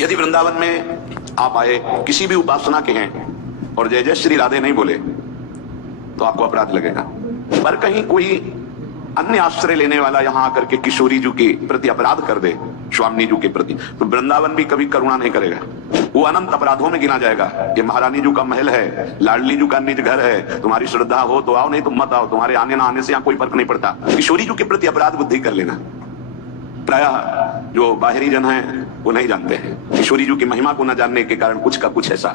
यदि वृंदावन में आप आए, किसी भी उपासना के हैं और जय जय श्री राधे नहीं बोले तो आपको अपराध लगेगा। पर कहीं कोई अन्य आश्रय लेने वाला यहां आकर के किशोरी जी के प्रति अपराध कर दे, स्वामी जी के प्रति, तो वृंदावन भी कभी करुणा नहीं करेगा। वो अनंत अपराधों में गिना जाएगा। ये महारानी जी का महल है, लाडली जी का निज घर है, तुम्हारी श्रद्धा हो तो आओ, नहीं तो मत आओ, तुम्हारे आने ना आने से यहाँ कोई फर्क नहीं पड़ता। किशोरी जी के प्रति अपराध बुद्धि कर लेना। प्रायः जो बाहरी जन है वो नहीं जानते हैं किशोरी जी की महिमा को न जानने के कारण कुछ का कुछ ऐसा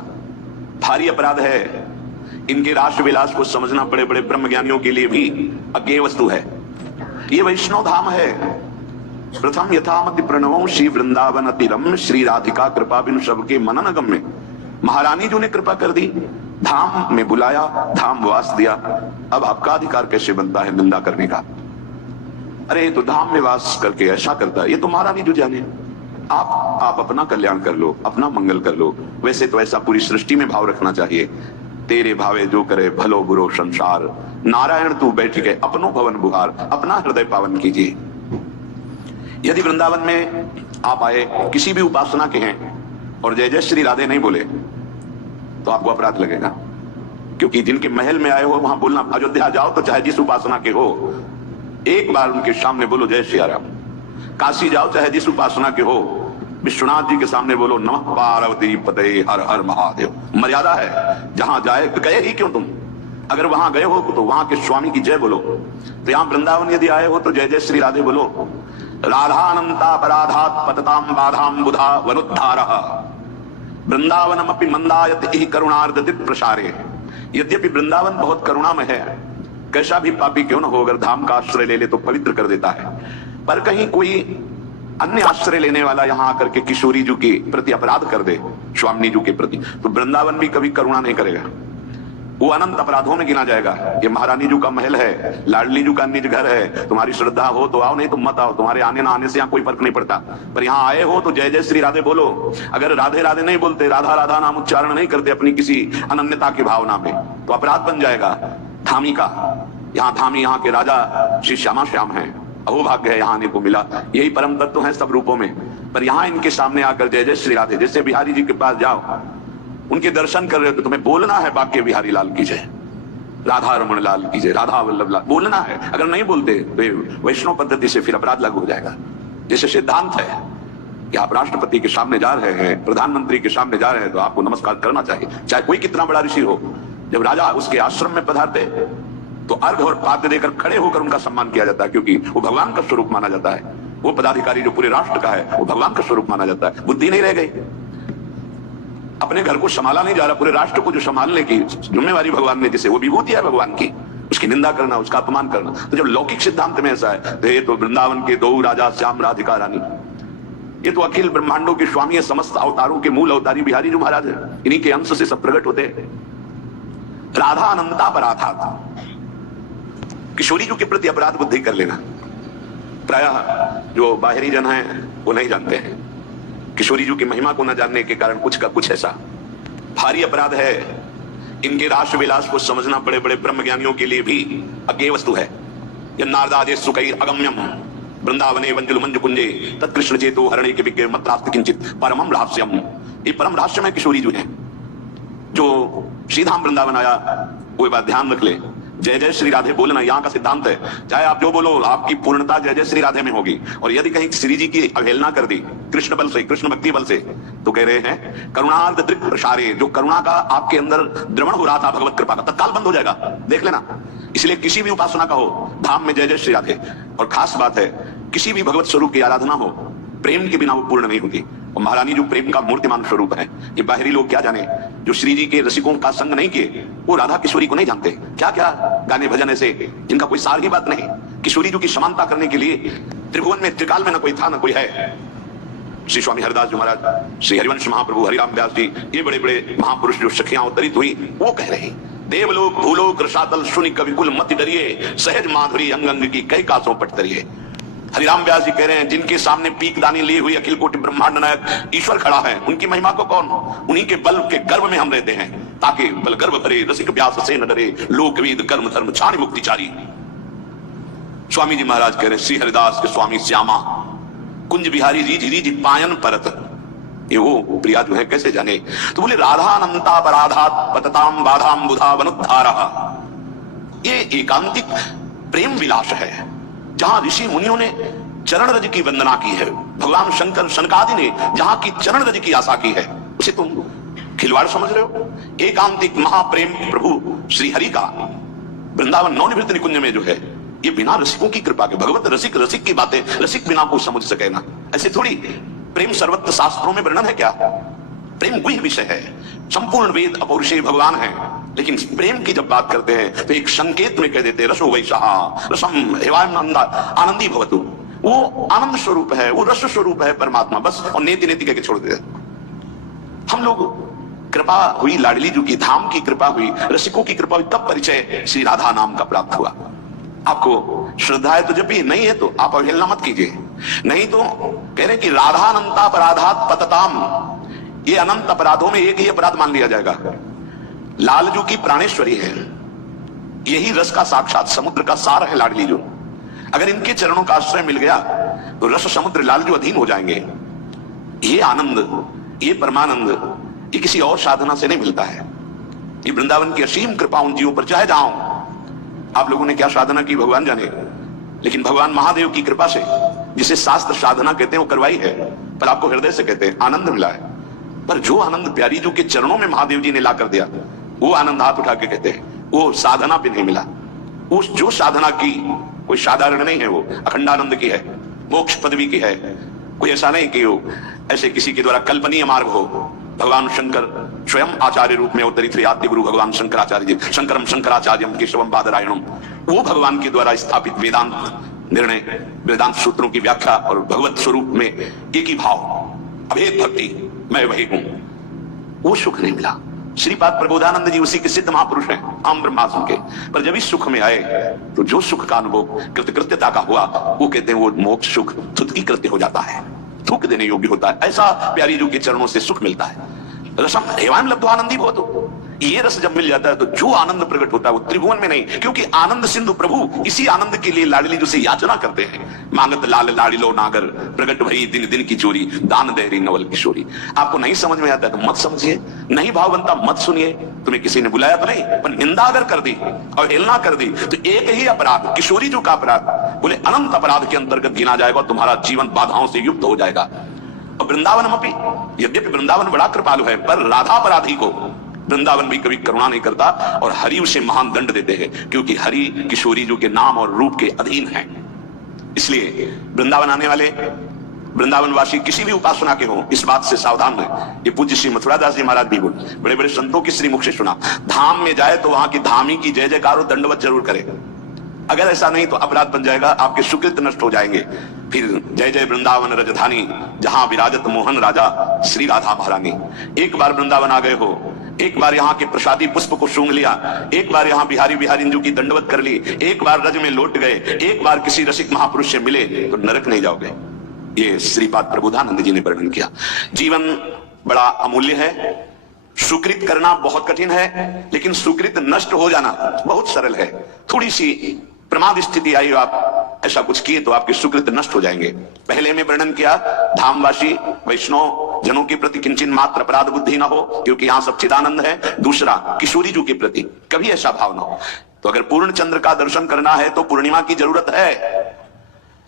भारी अपराध है। इनके रास विलास को समझना बड़े बड़े ब्रह्म ज्ञानियों के लिए भी अज्ञेय वस्तु है। ये वैष्णव धाम है। प्रथम यथामति प्रणवों श्री वृंदावन अतिरम्य श्री राधिका कृपा बिनु सबके मनन गम्य। महारानी जी ने कृपा कर दी, धाम में बुलाया, धाम वास दिया। अब आपका अधिकार कैसे बनता है निंदा करने का? अरे तो धाम में वास करके ऐसा करता है, ये तो महारानी जी जाने। आप अपना कल्याण कर लो, अपना मंगल कर लो। वैसे तो ऐसा पूरी सृष्टि में भाव रखना चाहिए। तेरे भावे जो करे भलो बुरो संसार, नारायण तू बैठ के अपनो भवन बुहार, अपना हृदय पावन कीजिए। यदि वृंदावन में आप आए, किसी भी उपासना के हैं और जय जय श्री राधे नहीं बोले तो आपको अपराध लगेगा। क्योंकि जिनके महल में आए हो वहां बोलना, अयोध्या जाओ तो चाहे जिस उपासना के हो एक बार उनके सामने बोलो जय श्री राम। काशी जाओ चाहे जिस उपासना के हो, विश्वनाथ जी के सामने बोलो नमः पार्वती पते हर हर महादेव। मर्यादा है, जहां जाए गए ही क्यों तुम, अगर वहां गए हो तो वहां के स्वामी की जय बोलो। तो यहां वृंदावन यदि आए हो तो जय जय श्री राधे बोलो। राधानंता अपराधात पतताम बाधाम बुधा वनुद्धारः वृंदावनमपि मंदायति करुणार्दित प्रसारे। यद्यपि वृंदावन बहुत करुणामय है, कैसा भी पापी क्यों न हो, अगर धाम का आश्रय ले ले तो पवित्र कर देता है। पर कहीं कोई अन्य आश्रय लेने वाला यहां आकर के किशोरी जी के प्रति अपराध कर दे, स्वामी जी के प्रति, तो वृंदावन भी कभी करुणा नहीं करेगा। वो अनंत अपराधों में गिना जाएगा। ये महारानी जी का महल है, लाडली जी का निज घर है, तुम्हारी श्रद्धा हो तो आओ, नहीं तो मत आओ, तुम्हारे आने ना आने से यहाँ कोई फर्क नहीं पड़ता। पर यहाँ आए हो तो जय जय श्री राधे बोलो। अगर राधे राधे नहीं बोलते, राधा राधा नाम उच्चारण नहीं करते अपनी किसी अनन्यता की भावना में, तो अपराध बन जाएगा धामी का। यहाँ धामी यहाँ के राजा श्री श्यामा श्याम है, अहोभाग्य है यहाँ आने को मिला। यही परम तत्व है सब रूपों में। पर यहाँ इनके सामने आकर जय जय श्री राधे, जैसे बिहारी जी के पास जाओ, उनके दर्शन कर रहे हो तो तुम्हें बोलना है बाके बिहारी लाल की जय, राधा रमन लाल की जय, राधा वल्लभ लाल बोलना है। अगर नहीं बोलते तो वैष्णव पद्धति से फिर अपराध लागू हो जाएगा। जैसे सिद्धांत है कि आप राष्ट्रपति के सामने जा रहे हैं, प्रधानमंत्री के सामने जा रहे हैं तो आपको नमस्कार करना चाहिए, चाहे कोई कितना बड़ा ऋषि हो। जब राजा उसके आश्रम में पधारते तो अर्घ और पाद्य देकर खड़े होकर उनका सम्मान किया जाता है, क्योंकि वो भगवान का स्वरूप माना जाता है। वो पदाधिकारी जो पूरे राष्ट्र का है वो भगवान का स्वरूप माना जाता है। बुद्धि नहीं रह गई, अपने घर को संभाला नहीं जा रहा, पूरे राष्ट्र को जो संभालने की जिम्मेवारी भगवान ने, जिसे वो विभूति है भगवान की, उसकी निंदा करना, उसका अपमान करना। तो जब लौकिक सिद्धांत में ऐसा है तो ये तो वृंदावन के दो राजा श्याम राधिका रानी, ये तो अखिल ब्रह्मांडों के स्वामी है, समस्त अवतारों के मूल अवतारी बिहारी जो महाराज है, इन्हीं के अंश से सब प्रकट होते हैं। राधा अनंता पराधा, किशोरी जी के प्रति अपराध बुद्धि कर लेना। प्रायः जो बाहरी जन है वो नहीं जानते हैं किशोरी जी की महिमा को न जानने के कारण कुछ का कुछ ऐसा भारी अपराध है। इनके रास विलास को समझना बड़े बड़े ब्रह्म ज्ञानियों के लिए भी अज्ञेय वस्तु है। यन्नारदादे सुकैर अगम्यम वृंदावने वंजुल मंजु कुंजे तत्कृष्ण चेतो हरणे के विज्ञ मत्रास्त किंचित परमम रहस्यम। ये परम रहस्य में किशोरी जी हैं। जो श्रीधाम वृंदावन आया वो बात ध्यान रख ले, जय जय श्री राधे बोलना यहाँ का सिद्धांत है। चाहे आप जो बोलो, आपकी पूर्णता जय जय श्री राधे में होगी। और यदि कहीं श्री जी की अवहेलना कर दी कृष्ण बल से, कृष्ण भक्ति बल से, तो कह रहे हैं करुणार्ध दृक् प्रसारे, जो करुणा का आपके अंदर द्रवण हो रहा था भगवत कृपा का, तत्काल बंद हो जाएगा, देख लेना। इसलिए किसी भी उपासना का हो, धाम में जय जय श्री राधे। और खास बात है, किसी भी भगवत स्वरूप की आराधना हो, प्रेम के बिना वो पूर्ण नहीं होती। और महारानी जो प्रेम का मूर्तिमान स्वरूप है, ये बाहरी लोग क्या जाने, जो श्री जी के रसिकों का संग नहीं किए, वो राधा किशोरी को नहीं जानते। क्या क्या गाने भजन ऐसे जिनका कोई सार ही बात नहीं। किशोरी जी की समानता करने के लिए त्रिभुवन में त्रिकाल में न कोई था न कोई है। श्री स्वामी हरिदास जी महाराज, श्री हरिवंश महाप्रभु हरिराम व्यास जी, ये बड़े बड़े महापुरुष जो सखियां अवतरित हुई, वो कह रहे हैं देवलोक भूलोक रसातल सुनि कविकुल मत डरिए, सहज माधुरी अंग अंग की कई कासों पट तरिए। हरिराम व्यास जी कह रहे हैं जिनके सामने पीक दानी ली हुई अखिल कोटि ब्रह्मांड नायक ईश्वर खड़ा है, उनकी महिमा को कौन, उन्हीं के बल के गर्भ में हम रहते हैं, ताकि बल गर्भ भरे रसिक व्यास से न डरे, लोकवेद कर्म धर्म छाणी मुक्तिचारी। स्वामी जी महाराज कह रहे हैं श्री हरिदास के स्वामी श्यामा कुंज बिहारी रीझ रीझ पायन परत, ये वो प्रिया जो है कैसे जाने? तो बोले राधा अनंता पराधात पतताम बाधाम बुधा वनुद्धारा। ये एकांतिक प्रेम विलास है जहां ऋषि मुनियों ने चरण रज की वंदना की है, भगवान शंकर शनकादि ने जहां की चरण रज की आशा की है, उसे तुम खिलवाड़ समझ रहे हो? एकांतिक महाप्रेम प्रभु श्री हरि का वृंदावन नवनिवृत्त निकुंज में जो है, ये बिना रसिकों की कृपा के, भगवत रसिक रसिक की बातें रसिक बिना को समझ सके ना। ऐसे थोड़ी। प्रेम सर्वत्र शास्त्रों में वर्णन है क्या? प्रेम गुह्य विषय है, संपूर्ण वेद अपौरुषेय भगवान है, लेकिन प्रेम की जब बात करते हैं तो एक संकेत में कह देते हैं रसो वैशाह रसम हेवानंदा आनंदी भवतु। वो आनंद स्वरूप है, वो रस स्वरूप है परमात्मा, बस। और नेति नेति कहकर छोड़ देते। हम लोग कृपा हुई लाडली जी की, धाम की कृपा हुई, रसिकों की कृपा हुई, तब परिचय श्री राधा नाम का प्राप्त हुआ। आपको श्रद्धा है तो जब भी नहीं है तो आप अवहेलना मत कीजिए। नहीं तो कह रहे कि राधा अनंता अपराधात पतताम, ये अनंत अपराधों में एक ही अपराध मान लिया जाएगा। लालजू की प्राणेश्वरी है, यही रस का साक्षात समुद्र का सार है लाडली जो। अगर इनके चरणों का आश्रय मिल गया तो रस समुद्र लालजू अधीन हो जाएंगे। ये आनंद, ये परमानंद, ये किसी और साधना से नहीं मिलता है। ये वृंदावन की असीम कृपा उन जीवों पर चाहे जाऊं। आप लोगों ने क्या साधना की भगवान जाने, लेकिन भगवान महादेव की कृपा से, जिसे शास्त्र साधना कहते हैं, वो करवाई है, पर आपको हृदय से कहते हैं आनंद मिला है। पर जो आनंद प्यारी जो के चरणों में महादेव जी ने ला कर दिया, वो आनंद हाथ उठा के कहते हैं वो साधना पे नहीं मिला। उस जो साधना की कोई साधारण नहीं है, वो अखंडानंद की है, मोक्ष पदवी की है। कोई ऐसा नहीं कि वो ऐसे किसी के द्वारा कल्पनीय मार्ग हो। भगवान शंकर स्वयं आचार्य रूप में अवतरित हुए आद्य गुरु भगवान शंकराचार्य जी, शंकरम शंकराचार्यम केशवम बादरायणम, वो भगवान के द्वारा स्थापित वेदांत निर्णय, वेदांत सूत्रों की व्याख्या और भगवत स्वरूप में एक ही भाव, अभेद भक्ति, मैं वही हूं, वो सुख नहीं मिला। श्रीपाद प्रबोधानंद जी उसी के सिद्ध महापुरुष हैं, आम ब्रह्मास्म के। पर जब इस सुख में आए तो जो सुख का अनुभव कृतकृत्यता का हुआ, वो कहते हैं वो मोक्ष सुख थुतकी कृत्य हो जाता है, थूक देने योग्य होता है। ऐसा प्यारी जी के चरणों से सुख मिलता है। रसम हेवान लब्धो आनंदी भवतु, ये रस जब मिल जाता है तो जो आनंद प्रकट होता है वो त्रिभुवन में नहीं, क्योंकि आनंद सिंधु प्रभु इसी आनंद के लिए लाडली जी से याचना करते हैं। मांगत लाल लाडिलो नागर, प्रकट भई दिन दिन की चोरी, दान दे रही नवल किशोरी। आपको नहीं समझ में आता है तो मत समझिए, नहीं भाव बनता मत सुनिए। तुम्हें किसी ने बुलाया तो नहीं, पर निंदा अगर कर दी और हेलना कर दी तो एक ही अपराध, किशोरी जो का अपराध, बोले अनंत अपराध के अंतर्गत गिना जाएगा, तुम्हारा जीवन बाधाओं से युक्त हो जाएगा। और वृंदावन में यद्यपि वृंदावन बड़ा कृपालु है, पर राधा अपराधी को वृंदावन भी कभी करुणा नहीं करता, और हरि उसे महान दंड देते हैं, क्योंकि हरि किशोरी जो के नाम और रूप के अधीन है। इसलिए वृंदावन आने वाले वृंदावनवासी किसी भी उपासना के हो, इस बात से सावधान रहे। ये पूज्य श्री मथुरादास जी महाराज भी बोले, बड़े बड़े संतों की श्रीमुख से सुना, धाम में जाए तो वहां की धामी की जय जयकार और दंडवत जरूर करे। अगर ऐसा नहीं तो अपराध बन जाएगा, आपके सुकृत नष्ट हो जाएंगे। फिर जय जय वृंदावन रजधानी, जहां विराजत मोहन राजा श्री राधा महारानी। एक बार वृंदावन आ गए हो, एक बार यहाँ के प्रसादी पुष्प को सूंघ लिया, एक बार यहाँ बिहारी बिहारी जी की दंडवत कर ली, एक बार रज में लौट गए, एक बार किसी रसिक महापुरुष से मिले तो नरक नहीं जाओगे। ये श्रीपाद प्रबोधानंद जी ने वर्णन किया। जीवन बड़ा अमूल्य है, सुकृत करना बहुत कठिन है, लेकिन सुकृत नष्ट हो जाना बहुत सरल है। थोड़ी सी प्रमाद स्थिति आई, आप ऐसा कुछ किए तो आपके सुकृत नष्ट हो जाएंगे। पहले में वर्णन किया, धामवासी वैष्णव जनों के प्रति किंचन मात्र अपराध बुद्धि ना हो, क्योंकि यहां सब चिदानंद है। दूसरा, किशोरी जी के प्रति कभी ऐसा भाव ना हो। तो अगर पूर्ण चंद्र का दर्शन करना है तो पूर्णिमा की जरूरत है।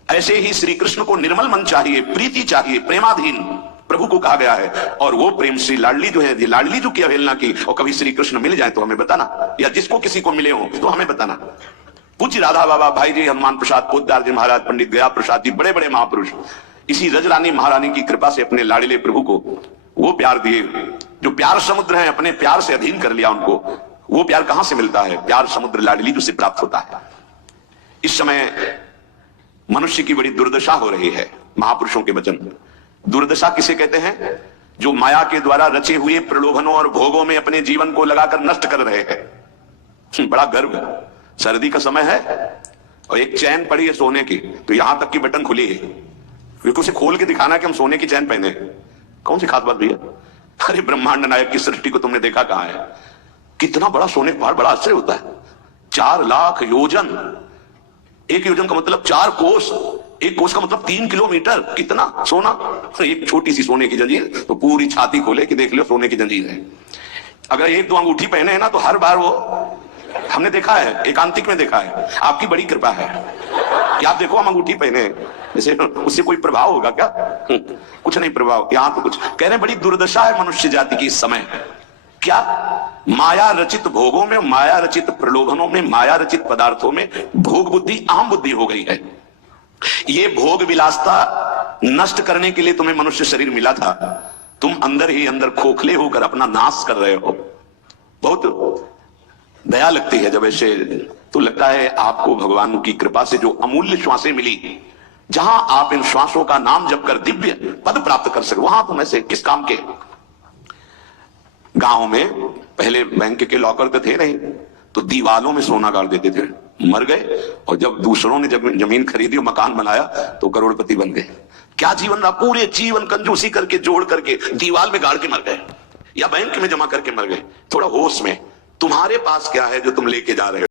ऐसे ही श्री कृष्ण को निर्मल मन चाहिए, प्रीति चाहिए, प्रेमाधीन प्रभु को कहा गया है। और वो प्रेम श्री लाडली जो है, लाडली जो की अवहेलना की, और कभी श्री कृष्ण मिल जाए तो हमें बताना, या जिसको किसी को मिले हो तो हमें बताना। पूज्य राधा बाबा, भाई जी हनुमान प्रसाद पोद्दार जी महाराज, पंडित गया प्रसाद जी, बड़े बड़े महापुरुष इसी रजरानी महारानी की कृपा से अपने लाडले प्रभु को वो प्यार दिए जो प्यार समुद्र है, अपने प्यार से अधीन कर लिया उनको। वो प्यार कहां से मिलता है? प्यार समुद्र लाडली जो से प्राप्त होता है। इस समय मनुष्य की बड़ी दुर्दशा हो रही है। महापुरुषों के वचन, दुर्दशा किसे कहते हैं? जो माया के द्वारा रचे हुए प्रलोभनों और भोगों में अपने जीवन को लगाकर नष्ट कर रहे हैं। बड़ा गर्व है, सर्दी का समय है और एक चैन पड़ी है सोने की, तो यहां तक की बटन खुली है, क्योंकि उसे खोल के दिखाना कि हम सोने की चैन पहने। कौन सी खास बात भैया? अरे ब्रह्मांड नायक की सृष्टि को तुमने देखा कहां है? कितना बड़ा सोने का पहाड़, बड़ा आश्चर्य होता है। 4 लाख योजन, एक योजन का मतलब 4 कोस, एक कोस का मतलब 3 किलोमीटर। कितना सोना? एक छोटी सी सोने की जंजीर तो पूरी छाती खोले कि देख लो सोने की जंजीर है। अगर एक दो अंगूठी पहने हैं ना तो हर बार वो, हमने देखा है, एकांतिक में देखा है। आपकी बड़ी कृपा है कि आप देखो हम अंगूठी पहने हैं, जैसे उससे कोई प्रभाव होगा क्या? कुछ नहीं प्रभाव। यहां तो कुछ कह रहे हैं, बड़ी दुर्दशा है मनुष्य जाति की इस समय। क्या? माया रचित भोगों में, माया रचित प्रलोभनों में, माया रचित पदार्थों में भोग बुद्धि अहम बुद्धि हो गई है। ये भोग विलासता नष्ट करने के लिए तुम्हें मनुष्य शरीर मिला था। तुम अंदर ही अंदर खोखले होकर अपना नाश कर रहे हो। बहुत दया लगती है जब ऐसे, तो लगता है आपको भगवान की कृपा से जो अमूल्य श्वासें मिली, जहां आप इन श्वासों का नाम जप कर दिव्य पद प्राप्त कर सके, वहां तुम ऐसे किस काम के? गांव में पहले बैंक के लॉकर तो थे नहीं, तो दीवालों में सोना गाड़ देते थे। मर गए और जब दूसरों ने जब जमीन खरीदी और मकान बनाया तो करोड़पति बन गए। क्या जीवन रहा? पूरे जीवन कंजूसी करके जोड़ करके दीवाल में गाड़ के मर गए या बैंक में जमा करके मर गए। थोड़ा होश में, तुम्हारे पास क्या है जो तुम लेके जा रहे हो?